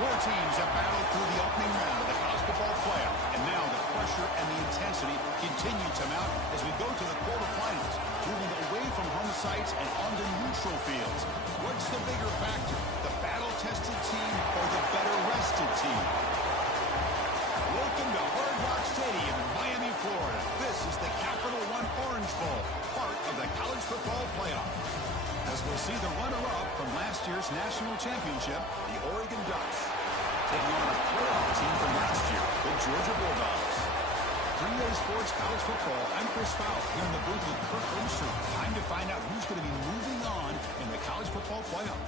Four teams have battled through the opening round of the college football playoff, and now the pressure and the intensity continue to mount as we go to the quarterfinals, moving away from home sites and onto neutral fields. What's the bigger factor, the battle-tested team or the better-rested team? Welcome to Hard Rock Stadium in Miami, Florida. This is the Capital One Orange Bowl, part of the college football playoff. As we'll see the runner-up from last year's national championship, the Oregon Ducks, taking on a playoff team from last year, the Georgia Bulldogs. 3A Sports College Football, I'm Chris Fowler here in the booth with Kirk Lindstrom. Time to find out who's going to be moving on in the college football playoff.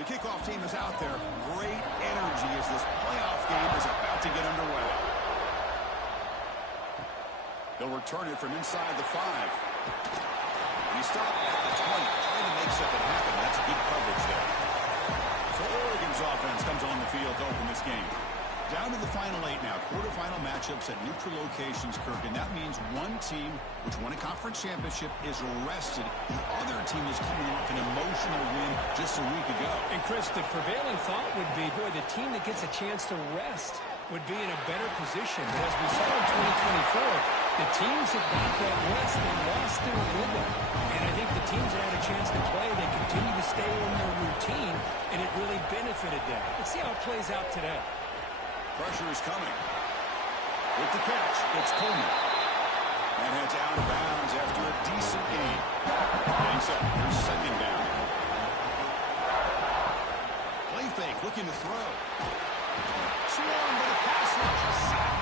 The kickoff team is out there. Great energy as this playoff game is about to get underway. They'll return it from inside the 5. And he stopped at the 20, trying to make something happen. That's good coverage there. So Oregon's offense comes on the field to open this game. Down to the final 8 now. Quarterfinal matchups at neutral locations, Kirk. And that means one team, which won a conference championship, is rested. The other team is coming off an emotional win just a week ago. And, Chris, the prevailing thought would be, boy, the team that gets a chance to rest would be in a better position. But as we saw in 2024, the teams that got that rest, they lost their rhythm. And I think the teams that had a chance to play, they continue to stay in their routine, and it really benefited them. Let's see how it plays out today. Pressure is coming. With the catch, it's Coleman. And heads out of bounds after a decent game. Getting set. Here's second down. Play fake, looking to throw. Swarmed by the pass rush. Sack.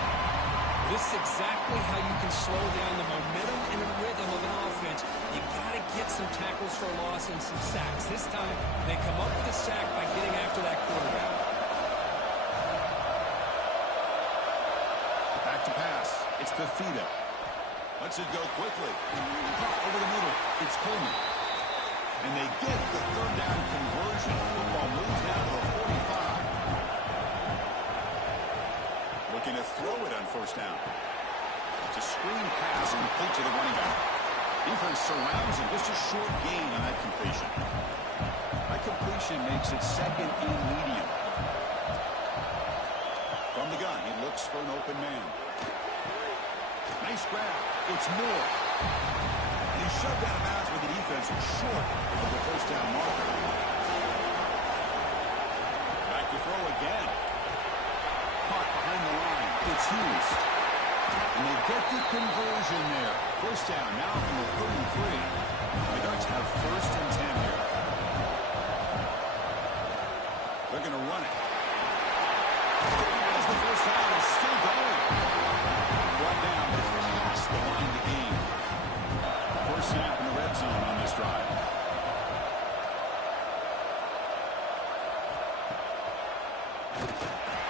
This is exactly how you can slow down the momentum and the rhythm of an offense. You got to get some tackles for a loss and some sacks. This time, they come up with a sack by getting after that quarterback. It's Fafita. Lets it go quickly. Over the middle, it's Coleman. And they get the third down conversion. Football moves down to the 45. Looking to throw it on first down. It's a screen pass complete to the running back. Defense surrounds him. Just a short gain on that completion. That completion makes it second and medium. From the gun, he looks for an open man. Nice grab. It's Moore. And he's shoved out of bounds with the defense short of the first down marker. Back to throw again. Caught behind the line. It's Hughes. And they get the conversion there. First down now from the 33. The Ducks have first and 10 here. They're going to run it. As the first down is still going. Brought down past the line to gain. First snap in the red zone on this drive.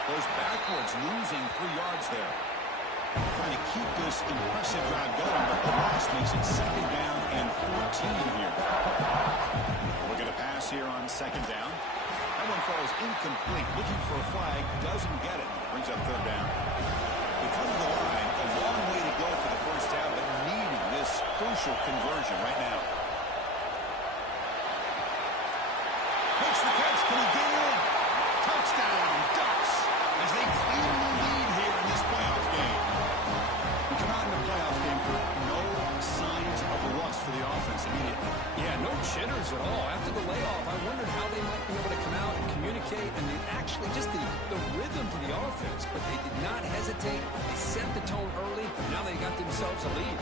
Goes backwards, losing 3 yards there. Trying to keep this impressive drive going, but the loss makes it second down and 14 here. We're going to pass here on second down. That one falls incomplete. Looking for a flag, doesn't get it. Brings up third down. They come to the line, a long way to go for the first down, but needing this crucial conversion right now. Makes the catch. Can he get in? Touchdown, Ducks, as they claim the lead here in this playoff game. We come out in the playoff game for no signs of a rust for the offense immediately. Yeah, no jitters at all. After the layoff, I wondered how they might be able to come out and communicate and actually just the rhythm to the offense. But they did not hesitate. They set the tone early. Now they got themselves a lead.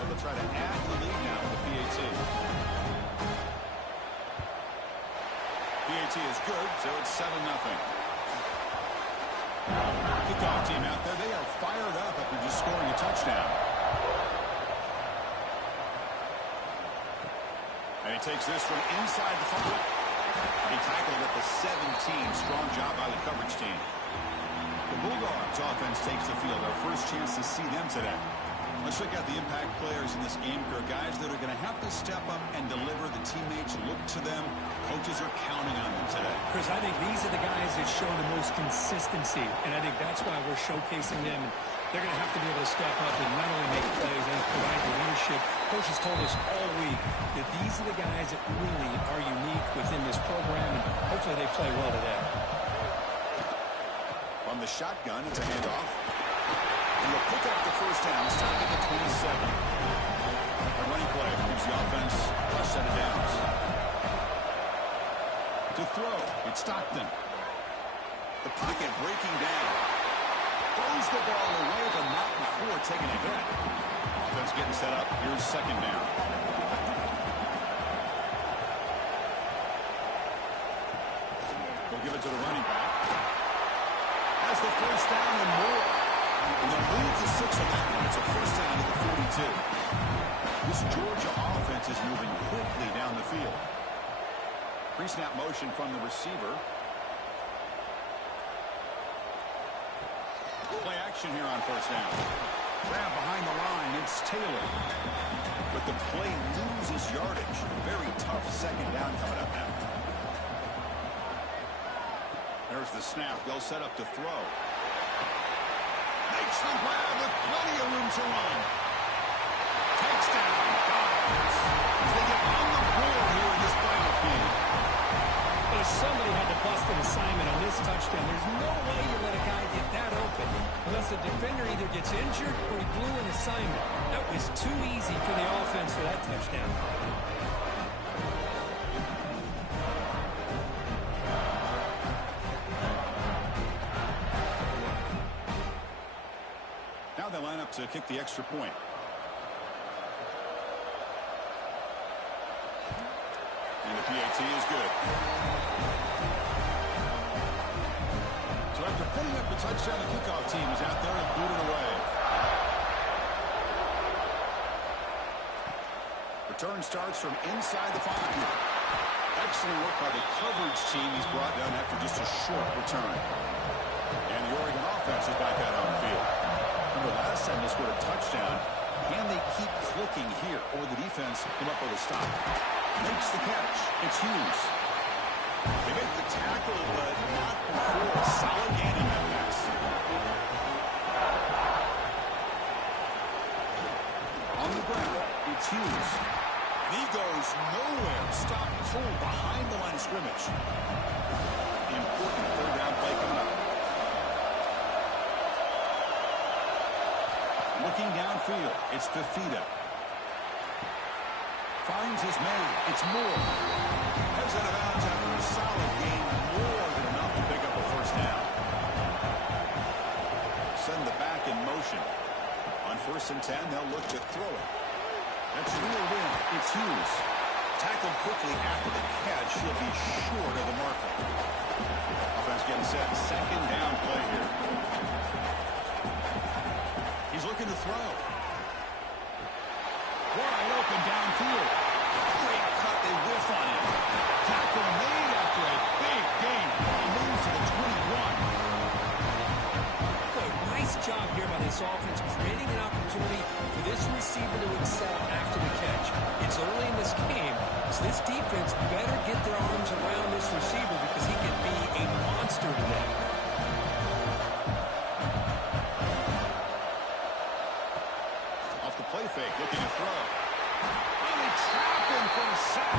And they'll try to add the lead now with the PAT. PAT is good, so it's 7-0. Kickoff team out there. They are fired up after just scoring a touchdown. And he takes this from inside the 5. He tackled at the 17. Strong job by the coverage team. The Bulldogs offense takes the field. Our first chance to see them today. Let's check out the impact players in this game. There are guys that are going to have to step up and deliver. The teammates look to them. Coaches are counting on them today. Chris, I think these are the guys that show the most consistency, and I think that's why we're showcasing them. They're going to have to be able to step up and not only make plays and provide the leadership. Coach has told us all week that these are the guys that really are unique within this program, and hopefully they play well today. From the shotgun, it's a handoff. And they'll pick up the first down, stopping at 27. A running play gives the offense a set of downs. To throw, it's Stockton. The pocket breaking down. Throws the ball away, but not before taking a hit. Offense getting set up. Here's second down. They'll give it to the running back. Has the first down and more. And they'll move to 6 on that one. It's a first down at the 42. This Georgia offense is moving quickly down the field. Pre-snap motion from the receiver. Play action here on first down. Grab behind the line. It's Taylor. But the play loses yardage. Very tough second down coming up now. There's the snap. They'll set up to throw. Makes the grab with plenty of room to run. Touchdown, Dodgers. As they get on the board here in this playoff game. If somebody had to bust an assignment on this touchdown, there's no way you let a guy get that open unless the defender either gets injured or he blew an assignment. That was too easy for the offense for that touchdown. Now they line up to kick the extra point. And the PAT is good. So after putting up the touchdown, the kickoff team is out there and boot it away. Return starts from inside the 5 here. Excellent work by the coverage team. He's brought down after just a short return. And the Oregon offense is back out on the field. Remember last time they scored a touchdown. Can they keep clicking here, or the defense come up with a stop? Makes the catch. It's Hughes. They make the tackle, but not before a solid gain on that pass. On the ground, it's Hughes. And he goes nowhere. Stopped cold behind the line of scrimmage. Important third down play coming up. Looking downfield, it's Fafita. Finds his man. It's Moore. Heads out of bounds after a solid gain. More than enough to pick up a first down. Send the back in motion. On 1st and 10, they'll look to throw it. That's reeled in. It's Hughes. Tackled quickly after the catch. He'll be short of the marker. Offense getting set. Second down play here. He's looking to throw. Wide open downfield. Great cut. They whiff on him. Tackle made after a big gain. He moves to the 21. Boy, nice job here by this offense, creating an opportunity for this receiver to excel after the catch. It's early in this game, so this defense better get their arms around this receiver because he could be a monster today. Play fake, looking to throw. And they trap him for a sack.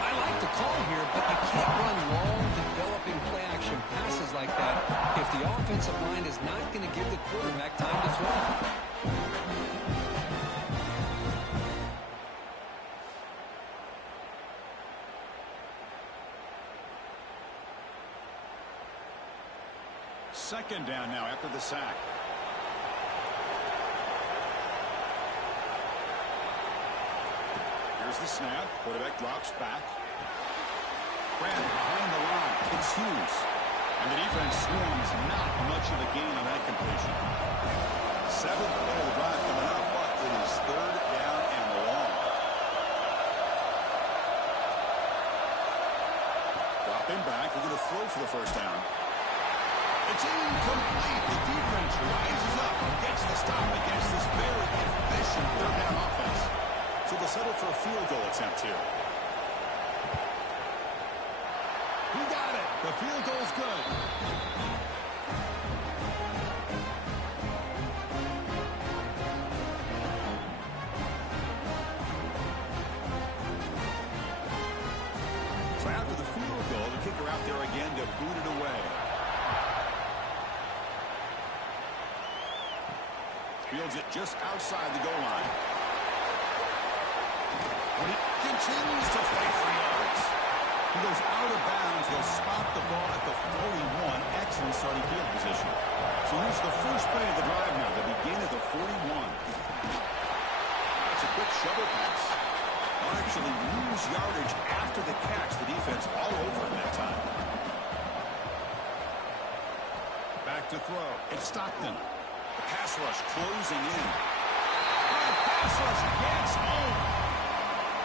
I like the call here, but you can't run long, developing play-action passes like that if the offensive line is not going to give the quarterback time to throw. Second down now after the sack. Here's the snap. Quarterback drops back. Grab behind the line. It's Hughes. And the defense swarms. Not much of a gain on that completion. 7th play of the drive coming up, but it is 3rd down and long. Dropping back. They're going to throw for the first down. It's incomplete. The defense rises up, gets the stop against this very efficient third down offense. So they'll settle for a field goal attempt here. He got it. The field goal's good. So after the field goal, the kicker out there again to boot it away. Fields it just outside the goal line. When he continues to fight for yards. He goes out of bounds. They'll spot the ball at the 41. Excellent starting field position. So here's the first play of the drive now. They begin at the 41. That's a quick shovel pass. They'll actually lose yardage after the catch. The defense all over him that time. Back to throw. It's Stockton. The pass rush closing in. The pass rush gets home.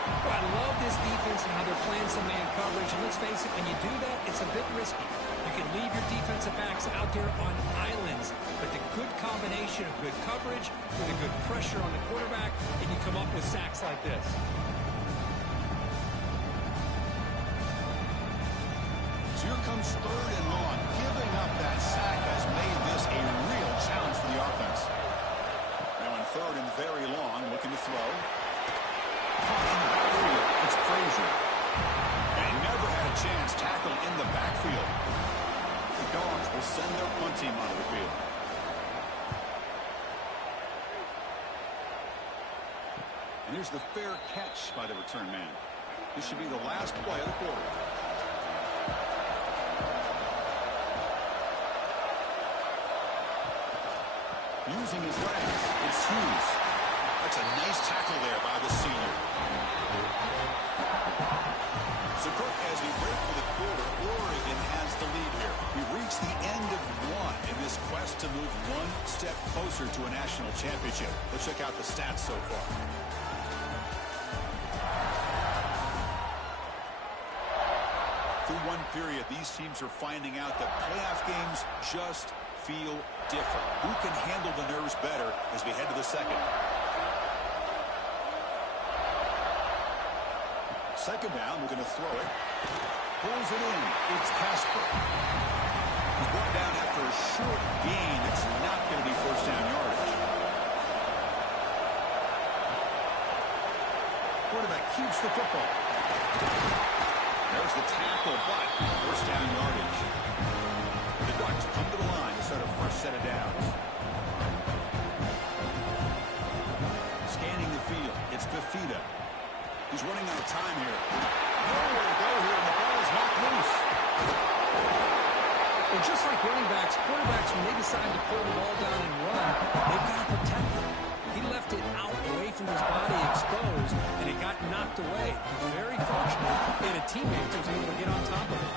Well, I love this defense and how they're playing some man coverage. And let's face it, when you do that, it's a bit risky. You can leave your defensive backs out there on islands. But the good combination of good coverage with a good pressure on the quarterback, and you come up with sacks like this. So here comes third and long. Giving up that sack has made this a real challenge for the offense. Now in third and very long, looking to throw. Caught in the backfield. It's Frazier. And never had a chance tackled in the backfield. The Dogs will send their punt team onto the field. And here's the fair catch by the return man. This should be the last play of the quarter. Using his legs, it's Hughes. That's a nice tackle there by the senior. So, Kirk, as we break for the quarter, Oregon has the lead here. We've reached the end of one in this quest to move one step closer to a national championship. Let's check out the stats so far. Through one period, these teams are finding out that playoff games just feel different. Who can handle the nerves better as we head to the second? Second down, we're going to throw it. Pulls it in. It's Casper. He's brought down after a short gain. It's not going to be first down yardage. Quarterback keeps the football. There's the tackle, but first down yardage. The Ducks come to the line to start a first set of downs. Scanning the field. It's Fafita. He's running out of time here. Nowhere to go here, and the ball is knocked loose. Well, just like running backs, quarterbacks, when they decide to pull the ball down and run, they've got to protect it. He left it out away from his body exposed, and it got knocked away. He was very fortunate he had a teammate that was able to get on top of it.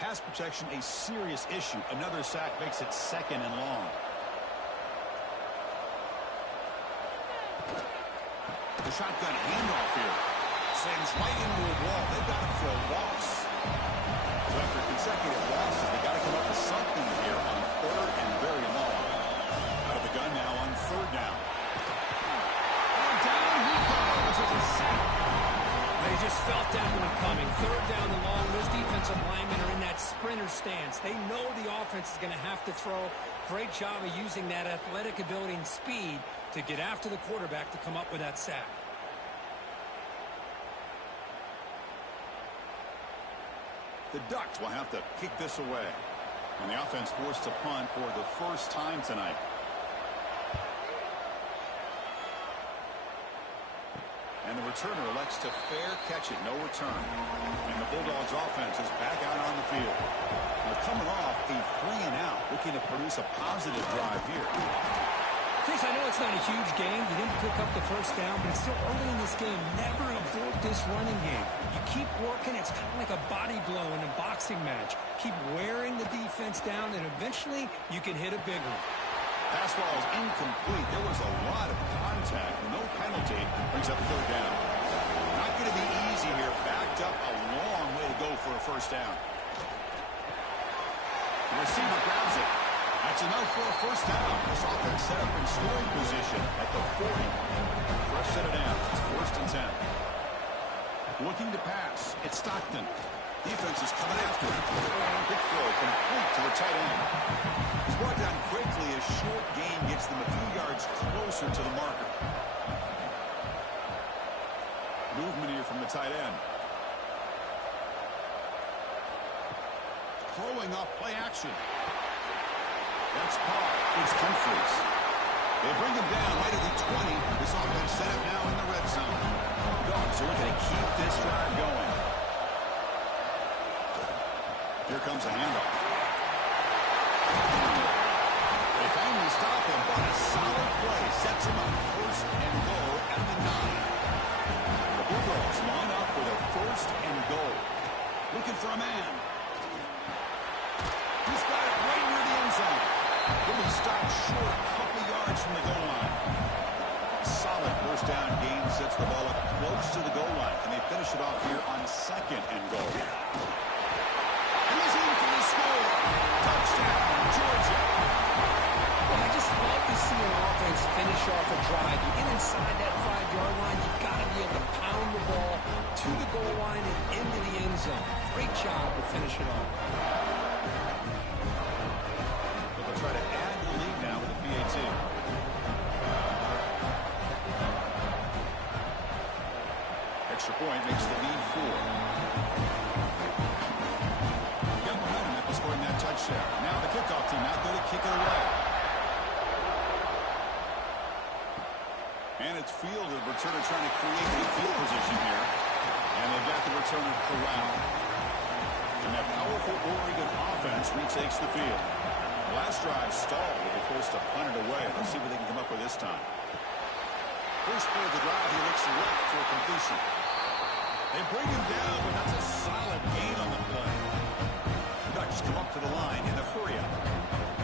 Pass protection, a serious issue. Another sack makes it second and long. The shotgun handoff here. Sends right into a wall. They've got him for a loss. So after consecutive losses, they've got to come up with something here on third and very long. Out of the gun now on third down. And down he goes. It's a sack. They just felt that one coming. Third down and long. Those defensive linemen are in that sprinter stance. They know the offense is going to have to throw. Great job of using that athletic ability and speed to get after the quarterback to come up with that sack. The Ducks will have to kick this away. And the offense forced to punt for the first time tonight. And the returner elects to fair catch it, no return. And the Bulldogs offense is back out on the field. They're coming off a 3-and-out, looking to produce a positive drive here. Chris, I know it's not a huge game. You didn't pick up the first down, but it's still early in this game. Never abort this running game. You keep working. It's kind of like a body blow in a boxing match. Keep wearing the defense down, and eventually you can hit a big one. Pass ball is incomplete. There was a lot of contact. No pass Brings up third down. Not going to be easy here. Backed up a long way to go for a first down. The receiver grabs it. That's enough for a first down. This offense set up in scoring position at the 40. Fresh set of downs. It's first and 10. Looking to pass. It's Stockton. Defense is coming after him. Quick throw complete to the tight end. He's brought down quickly. A short gain gets them a few yards closer to the marker. Movement here from the tight end. Throwing up play action. That's caught. It's Humphries. They bring him down right at the 20. This offense set up now in the red zone. Dogs are looking to keep this drive going. Here comes a handoff. They finally stop him, but a solid play sets him up first and goal at the 9. The Bulldogs line up with a first and goal. Looking for a man. He's got it right near the end zone. He'll be stopped short a couple yards from the goal line. Solid first down gain sets the ball up close to the goal line. Can they finish it off here on second and goal? And he's in for the score. Touchdown, Georgia. Well, I just love to see an offense finish off a drive. You get inside that 5-yard line, you've got to be able to pound the ball to the goal line and into the end zone. Great job to finish it off. Try to add the lead now with a PAT. Extra point makes the lead 4. Got momentum after scoring that touchdown. Now the kickoff team out there to kick it away. And it's field. The returner trying to create good field position here. And they've got the returner corralled. And that powerful Oregon offense retakes the field. Last drive stalled. They were forced to punt it away. Let's see what they can come up with this time. First play of the drive, he looks left for a completion. They bring him down, but that's a solid gain on the play. The Ducks come up to the line in a hurry-up.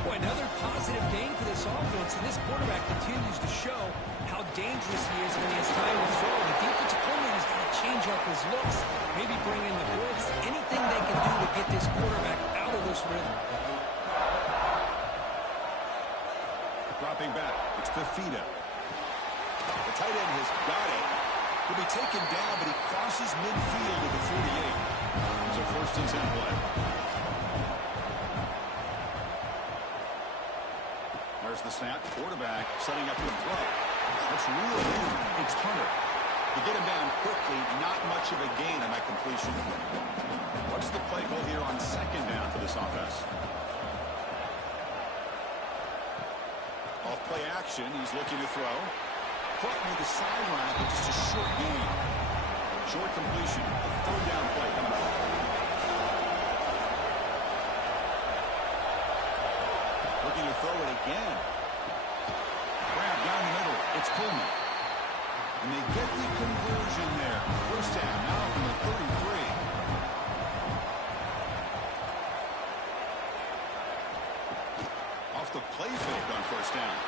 Boy, another positive gain for this offense, and this quarterback continues to show how dangerous he is when he has time to throw. The defensive coordinator's got to change up his looks, maybe bring in the blitz, anything they can do to get this quarterback out of this rhythm. Dropping back, it's Fafita. The tight end has got it. He'll be taken down, but he crosses midfield at the 48. It's a first and 10 play. There's the snap. Quarterback setting up the throw. That's really good. It's Hunter. To get him down quickly, not much of a gain on that completion. What's the play call here on second down for this offense? Off play action, he's looking to throw. Caught near the sideline, but just a short gain. Short completion. A third down play coming up. Looking to throw it again. Grab down the middle. It's Pullman. And they get the conversion there. First down now from the 33. Off the play fake on first down.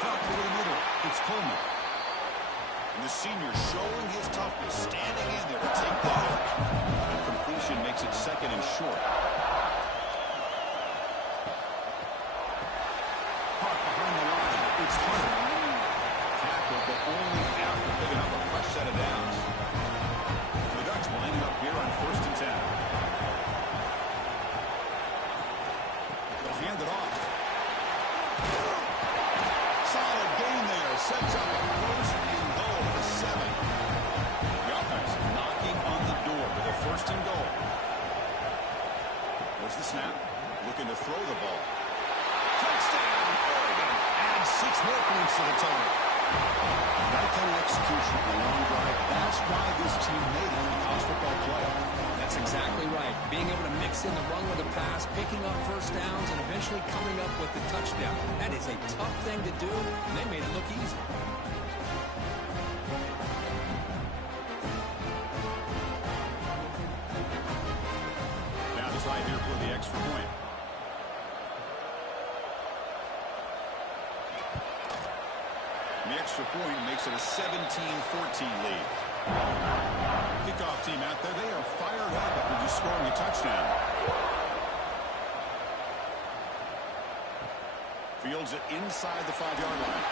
Top over the middle. It's Pullman. And the senior showing his toughness, standing in there to take the hit. And completion makes it second and short. Caught behind the line. It's Hunter. Tackled, but only after picking up a fresh set of downs. The Ducks will end up here on first and 10. They'll hand it off. Solid gain there. Sets up a first and goal to 7. The offense knocking on the door with a first and goal. There's the snap. Looking to throw the ball. Touchdown, Oregon. And 6 more points to the total. That kind of execution on a long drive, that's why this team made it in the college football playoff. That's exactly right. Being able to mix in the run with the pass, picking up first downs, and eventually coming up with the touchdown. That is a tough thing to do, and they made it look easy. Now the try here for the extra point. The extra point makes it a 17-14 lead. Kickoff team out there, they are fired up after just scoring a touchdown. Fields it inside the 5-yard line.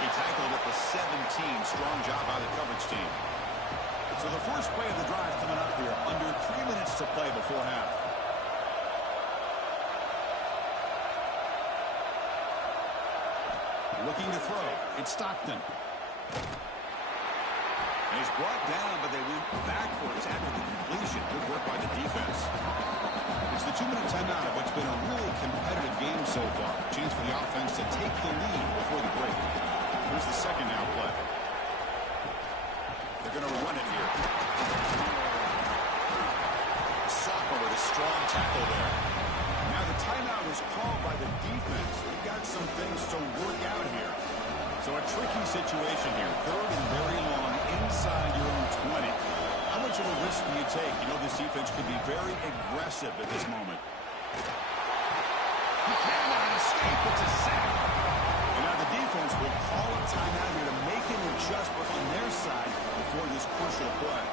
He tackled at the 17. Strong job by the coverage team. So the first play of the drive coming up here. Under 3 minutes to play before half. Looking to throw. It's Stockton. And he's brought down, but they went backwards after the completion. Good work by the defense. It's the 2-minute timeout of what's been a really competitive game so far. Chance for the offense to take the lead before the break. Here's the second down play. They're going to run it here. Soccer with a strong tackle there. Now the timeout is called by the defense. They've got some things to work out here. So a tricky situation here. Third and very long inside your own 20. How much of a risk do you take? You know this defense could be very aggressive at this moment. He cannot escape. It's a sack. And now the defense will call a timeout here to make an adjustment on their side before this crucial play.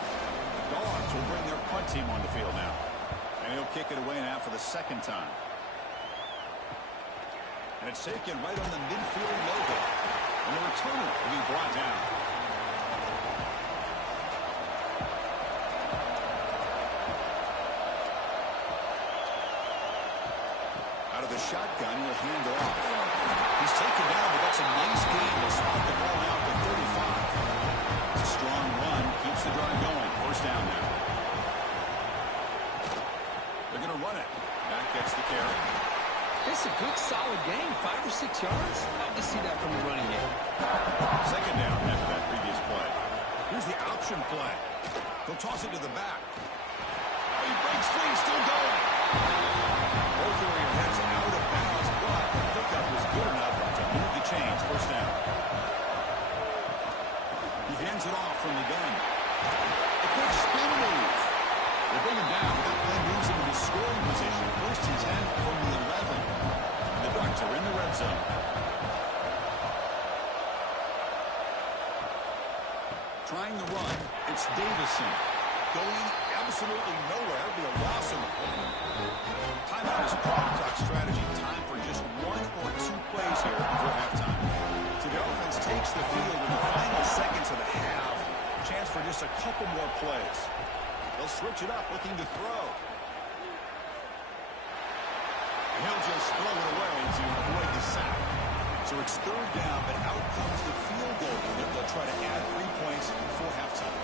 Dogs will bring their punt team on the field now. And he'll kick it away now for the second time. And it's taken right on the midfield logo. And the returner will be brought down. Out of the shotgun, he'll hand it off. He's taken down, but that's a nice game to spot the ball out to 35. It's a strong run, keeps the drive going. First down now. They're going to run it. That gets the carry. It's a good, solid game. 5 or 6 yards. Love to see that from the running game. Second down after that previous play. Here's the option play. He'll toss it to the back. Oh, he breaks free, still going. Both area heads out of bounds, but the pickup was good enough to move the chains. First down. He hands it off from the gun. A quick spin move. They bring him down. That play moves him into scoring position. First and 10 from the 11. And the Ducks are in the red zone. Trying the run. It's Davison. Going absolutely nowhere. It'll be a loss on the play. Timeout is called. Duck strategy. Time for just 1 or 2 plays here before halftime. So the offense takes the field in the final seconds of the half. Chance for just a couple more plays. They'll switch it up, looking to throw. He'll just throw it away to avoid the sack. So it's third down, but out comes the field goal unit. They'll try to add 3 points before halftime.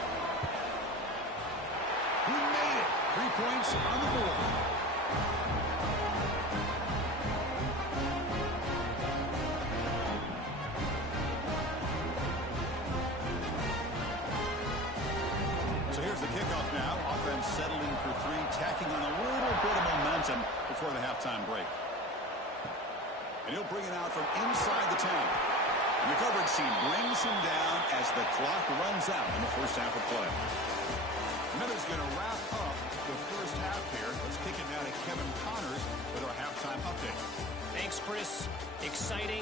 He made it. 3 points on the board. So here's the kickoff now. Offense settling for 3, tacking on a little bit of momentum before the halftime break. And he'll bring it out from inside the 10. And the coverage team brings him down as the clock runs out in the first half of play. And that is going to wrap up the first half here. Let's kick it now to Kevin Connors with our halftime update. Thanks, Chris. Exciting,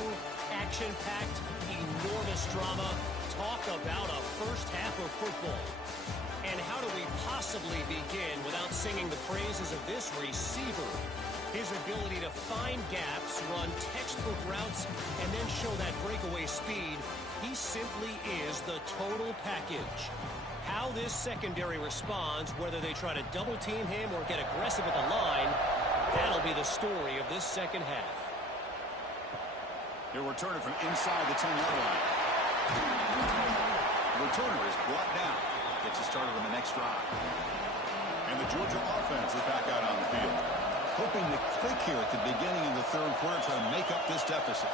action-packed, enormous drama. Talk about a first half of football. And how do we possibly begin without singing the praises of this receiver? His ability to find gaps, run textbook routes, and then show that breakaway speed. He simply is the total package. How this secondary responds, whether they try to double-team him or get aggressive at the line, that'll be the story of this second half. He'll return it from inside the 10-yard line. The returner is brought down. Gets it started on the next drive. And the Georgia offense is back out on the field. Hoping to click here at the beginning of the third quarter, try to make up this deficit.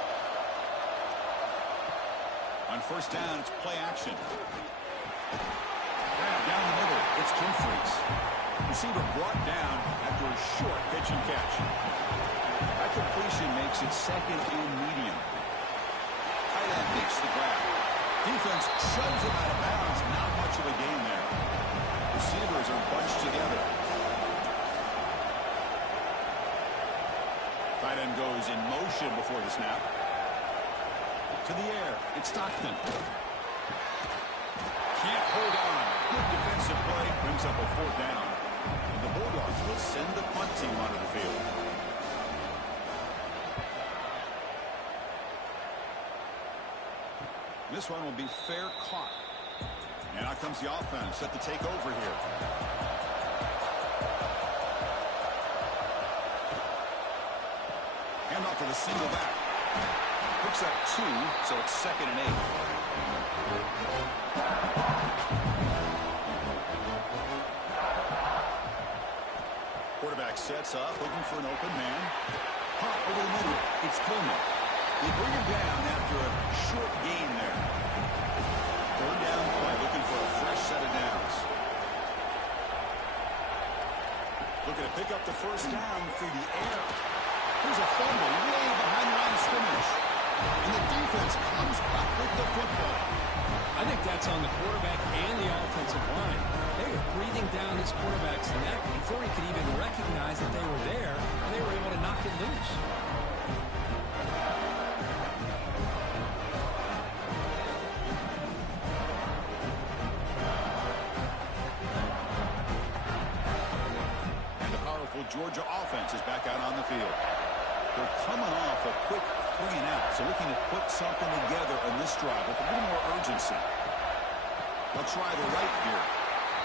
On first down, it's play action. Down the middle, it's Humphries. Receiver brought down after a short pitch and catch. That completion makes it second and medium. Tight end makes the grab. Defense shoves him out of bounds. Not much of a gain there. Receivers are bunched together. Tight end goes in motion before the snap. to the air. It's Stockton. Can't hold on. Good defensive play. Brings up a 4th down. And the Bulldogs will send the punt team onto the field. This one will be fair caught. And out comes the offense set to take over here. Hand off to the single back. Picks up 2, so it's 2nd and 8. Quarterback sets up, looking for an open man. Hot over the middle. It's Tillman. They bring him down after a short gain there. 3rd down play, looking for a fresh set of downs. Looking to pick up the 1st down through the air. Here's a fumble way behind the line of scrimmage. And the defense comes up with the football. I think that's on the quarterback and the offensive line. They were breathing down this quarterback's neck before he could even recognize that they were there, and they were able to knock it loose. And the powerful Georgia offense is back out on the field. They're coming off a quick 3-and-out, so looking to put something together in this drive with a little more urgency. They'll try the right here.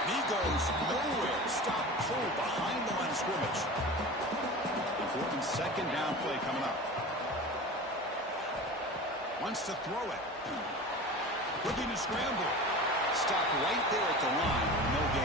He goes nowhere. Stop cold behind the line of scrimmage. Important 2nd down play coming up. Wants to throw it. Looking to scramble. Stop right there at the line. No gain.